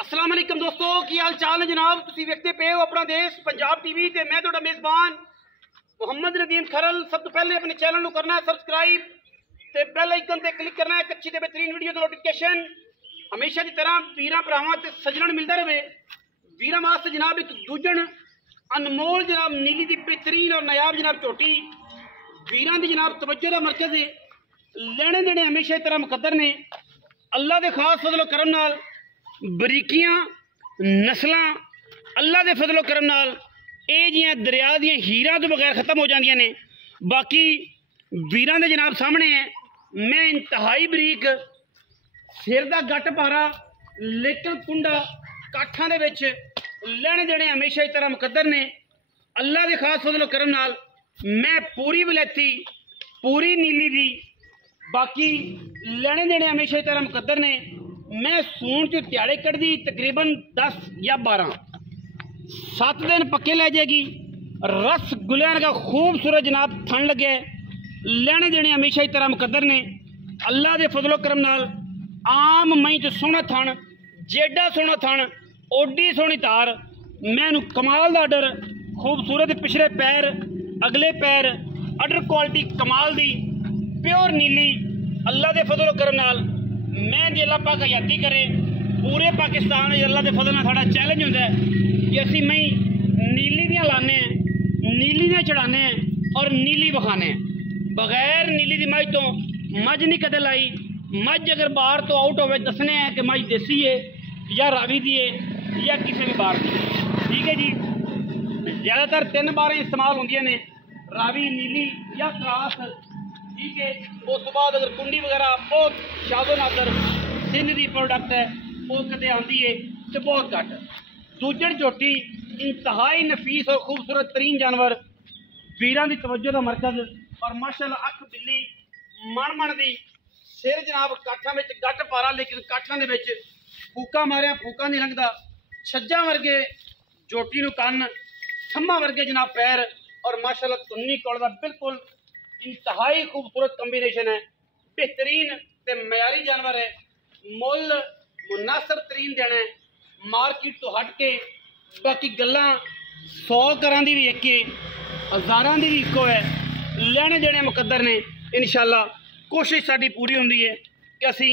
अस्सलाम वालेकुम दोस्तों, की हाल चाल है जनाब। तुसी वेखते पे हो अपना देश पंजाब टीवी ते मैं तुहाडा मेज़बान मुहम्मद नदीम खरल। सब तो पहले अपने चैनल को करना है सब्सक्राइब ते बेल आइकन ते क्लिक करना है एक अच्छी ते बेहतरीन वीडियो दी नोटिफिकेशन हमेशा की तरह वीरां भरावां ते सजणन मिलदा रहे। वीरां वास्ते जनाब एक दूजन अनमोल जनाब नीली दी बेहतरीन और नायाब जनाब झोटी वीरां दी जनाब तवज्जो दा मरकज है। लेने देने हमेशा की तरह मुकद्दर ने। अल्लाह के खास फजलो करम नाल बरीकियां नस्लां अल्लाह के फजलो करम नाल ये जियां दरिया दियां हीरां तो बगैर खत्म हो जांदियां ने। बाकी वीरां दे जनाब सामने है मैं इंतहाई बरीक सिर दा गट पारा लेकिन कुंडा काठां दे विच लेने देने हमेशा की तरह मुकद्दर ने। अल्लाह के खास फजलो करम नाल मैं पूरी वलैती पूरी नीली दी बाकी लेने देने हमेशा की तरह मुकद्दर ने। मैं सून च ध्याड़े कढ़दी तकरीबन 10 या 12 7 दिन पक्के ले जाएगी। रस गुलियान का खूबसूरत जनाब थन लगे लेने देने हमेशा की तरह मुकद्दर ने। अल्लाह के फजलो करम नाल आम मई च सोहना थन जेडा सोहना थन ओडी सोहनी धार मैनू कमाल का अडर खूबसूरत पिछले पैर अगले पैर अडर क्वालिटी कमाल दी प्योर नीली। अल्लाह के फजलो करम नाल मैं जे अल्लाह पाक हयाती करे पूरे पाकिस्तान अल्लाह के फजल नाल साडा चैलेंज होंदा है कि असीं मई नीली दियां लाने नीली दियां चढ़ाने और नीली विखाने। बगैर नीली दी मझ तो मझ नहीं कदे लाई। मझ अगर बाहर तो आउट होवे दसने हैं कि मझ देसी है या रावी दी है या किसी भी बाहर की। ठीक है जी, ज़्यादातर 3 बारें इस्तेमाल होंदियां ने रावी नीली या क्रास। ठीक है, उस बाद अगर कुंडी वगैरह बहुत शादो नादर सिंध की प्रोडक्ट है वो कदे आती है तो बहुत घट। दूजन झोटी इंतहाई नफीस और खूबसूरत तरीन जानवर वीरां की तवज्जो का मरकज और माशाअल्लाह अख बिल्ली मन मन दी सिर जनाब काठां में गट पारा लेकिन काठां दे विच फूका मारिया फूका नहीं लंघदा। छज्जा वर्गे झोटी नूं कन्न थम्मा वर्गे जनाब पैर और माशाअल्लाह धुन्नी कोल दा बिल्कुल इंतहाई खूबसूरत कॉम्बिनेशन है। बेहतरीन ते मयारी जानवर है। मुल मुनासिब तरीन देना है मार्केट तो हट के। बाकी गल्लां 100 घरां दी भी एक हज़ारां दी भी इको है। लेने देने मुकद्दर ने। इंशाअल्लाह कोशिश साडी पूरी होंदी है कि असी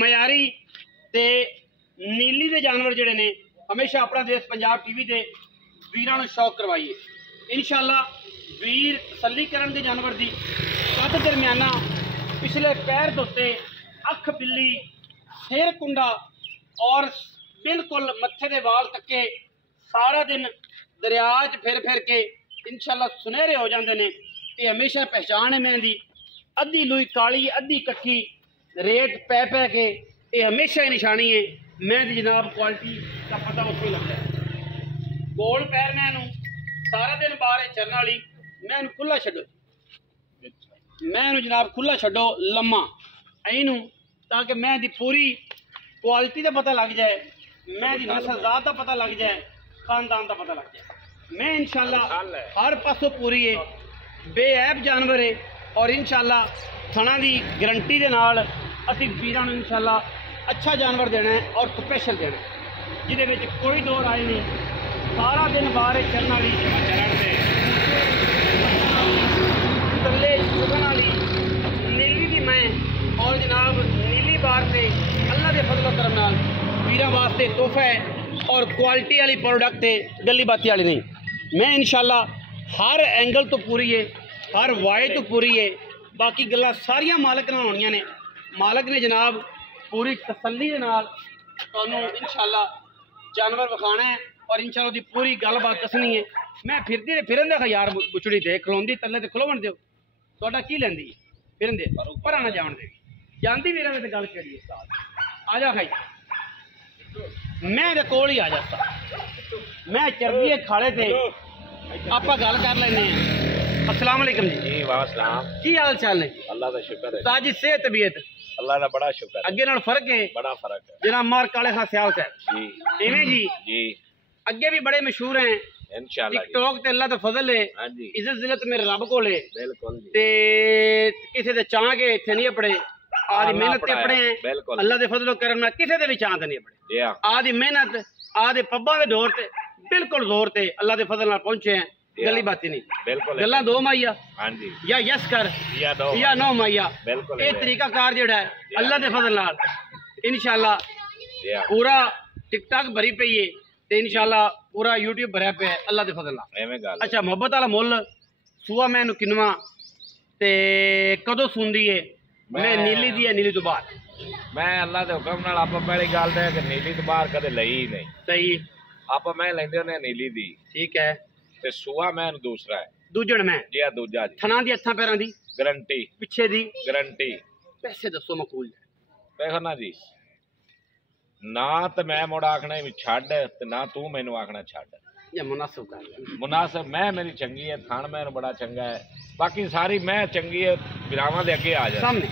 मयारी ते नीली दे जानवर जिहड़े ने हमेशा अपना देश पंजाब टीवी दे वीरां नूं शौक करवाइए। इंशाअल्लाह वीर तसल्ली करन दे जानवर दी कद दरमियाना पिछले पैर धोते अख बिल्ली सिर कुंडा और बिल्कुल मत्थे दे वाल तके सारा दिन दरिया च फिर फिर के इंशाअल्लाह सुनहरे हो जाते हैं। ये हमेशा पहचान है मैं दी अद्धी लुई काली अद्धी कट्ठी रेट पै पै के ये हमेशा ही निशानी है। मैं दी जनाब क्वालिटी का पता उसको लगता है। गोल पैर मैनू सारा दिन बाहर चरन वाली मैं खुला छो मैं जनाब खुला छो लम्मा इनू ताकि मैं दी पूरी क्वालिटी का पता लग जाए मैं दी नस्ल जात का पता लग जाए खानदान का पता लग जाए। मैं इंशाअल्लाह हर पासों पूरी है बेऐब जानवर है और इंशाअल्लाह थना की गारंटी के नाल असी वीरां नूं इंशाअल्लाह अच्छा जानवर देना है और स्पैशल देना है जिहदे विच कोई दो राय नहीं। सारा दिन बाहर चरन वाली तले चुगन वाली नीली की मैं और जनाब नीली बार से अल्लाह के फजलो करम नाल वीरां वास्ते तोहफा है और क्वालिटी वाली प्रोडक्ट है गली बाती वाली नहीं। मैं इंशाअल्लाह हर एंगल तो पूरी है हर वाय तो पूरी है। बाकी गल्लां सारियां मालक नाल होणियां ने। मालक ने जनाब पूरी तसल्ली दे नाल तुहानूं इंशाअल्लाह जानवर विखाना है और इंशाअल्लाह दी पूरी गलबात दसनी है। मैं फिरदी फिरन दे यार बुचड़ी दे खलोंदी तले ते खलोवन दिओ तुहाडा की लैंदी फिरन दे पर ना जान दे जानती वीरां ते गल करिए उस्ताद आ जा भाई मैं दे कोल ही आ जा मैं चरदी खाले थे आपां गल कर लैने। अस्सलाम वालेकुम जी। वाह सलाम। की हाल चाल ने? अल्लाह का शुक्र है। ताजी सेहत तबीयत अल्लाह का बड़ा शुक्र है। अगे नाल फर्क है? बड़ा फर्क है जनाब मार काले खां सियाल साहब जी इवें जी जी अगे भी बड़े मशहूर हैं इंशाअल्लाह। टिकटॉक ते अल्लाह दा फजल है हां जी इज्जत जिल्लत मेरे रब कोल है बिल्कुल जी ते किसे दे चाह के इत्थे नहीं अपड़े आदि मेहनत ते पढ़े हैं बिल्कुल अल्लाह दे फजलो करम नाल किसे दे विच आंद नहीं पड़े जी आदि मेहनत आदि पब्बा दे दौर ते बिल्कुल जोर ते अल्लाह दे फजल नाल पहुंचे हैं गली बात नहीं बिल्कुल गल्लां दो माइया हां जी या यस कर या नो माइया बिल्कुल ये तरीका कार जेड़ा है अल्लाह दे फजल नाल इंशाल्लाह पूरा टिकटॉक भरी पई है ते इंशाल्लाह पूरा यूट्यूब भरया पे है अल्लाह दे फजल नाल एवें गल अच्छा मोहब्बत वाला मुल सुआ मैनू किनवा ते कदों सुनदी है मैं नीली दी है नीली तो बाहर मैं अल्लाह दे हुक्म नाल आप पहली गल ते कि नीली तो बाहर कदे लई ही नहीं सही आप मैं लेंदे होने नीली दी ठीक है ते सुआ मैं दूसरा है दूजण मैं जी दूजा जी थना दी हत्थां पैरां दी गारंटी पिछे दी गारंटी पैसे दसो मकबूल देखो ना जी ना तो मैं मुड़ आखना भी छड़ ते ना तू मैनू आखना छड़ ये मुनासिब कर मुनासिब मैं मेरी चंगी है थान मैनू बड़ा चंगा है बाकी सारी मैं चंगी है बिरावां दे अगे आ जा सामने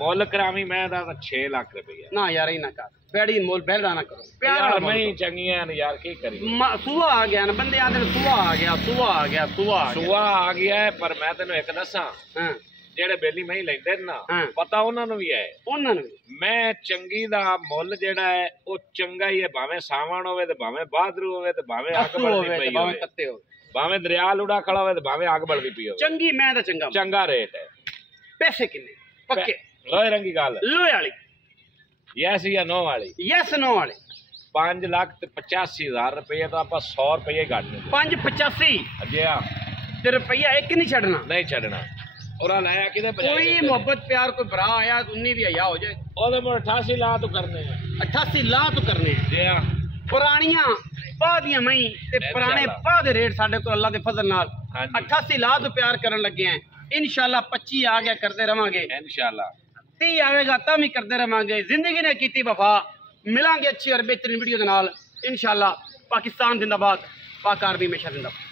मुल करावी मैं दा 6 लाख रुपया ना यार ही ना कर बैड़ी मोल बैठा ना करो प्यार यार मैं ही चंगी है यार की करी सुआ आ गया ना बंदे आंदे सुआ आ गया सुआ आ गया सुआ सुआ आ गया है पर मैं तेन एक दसा हां जेड़े बेली मैं लेंदे ना हाँ। पता उन्होंने भी है उन्होंने मैं चंगी दा मुल जेड़ा है वो चंगा ही है भावें सावण होवे ते भावें बादरू होवे ते भावें अग बलदी पई होवे कत्ते हो भावें दरिया लुड़ा खड़ा होवे ते भावें अग बलदी पई होवे चंगी मैं दा चंगा चंगा रेट है पैसे किन्ने पक्के लोहे रंगी गल लोहे वाली यस या नो वाली यस नो वाले 5,85,000 रुपये तो आप 100 रुपये काटने 585 जी हाँ ते रुपया एक नहीं छड़ना नहीं छड़ना और लाया किधर कोई मोहब्बत प्यार कोई भरा आया उन्नी भी आया हो जाए ओदे मोर 88 लाख तो करने हैं 88 लाख तो करने हैं जी हाँ पुरानियां बादियां मई ते पुराने पा दे रेट साडे को अल्लाह दे फजल नाल 88 लाख तो प्यार करन लगे हैं इंशाल्लाह 25 आ गया करते रवांगे इंशाल्लाह 30 आवेगा तब ही करते रवांगे जिंदगी ने कीती वफा मिलांगे अच्छी और बेहतरीन वीडियो दे नाल इंशाल्लाह पाकिस्तान जिंदाबाद पाक आर्मी हमेशा जिंदाबाद।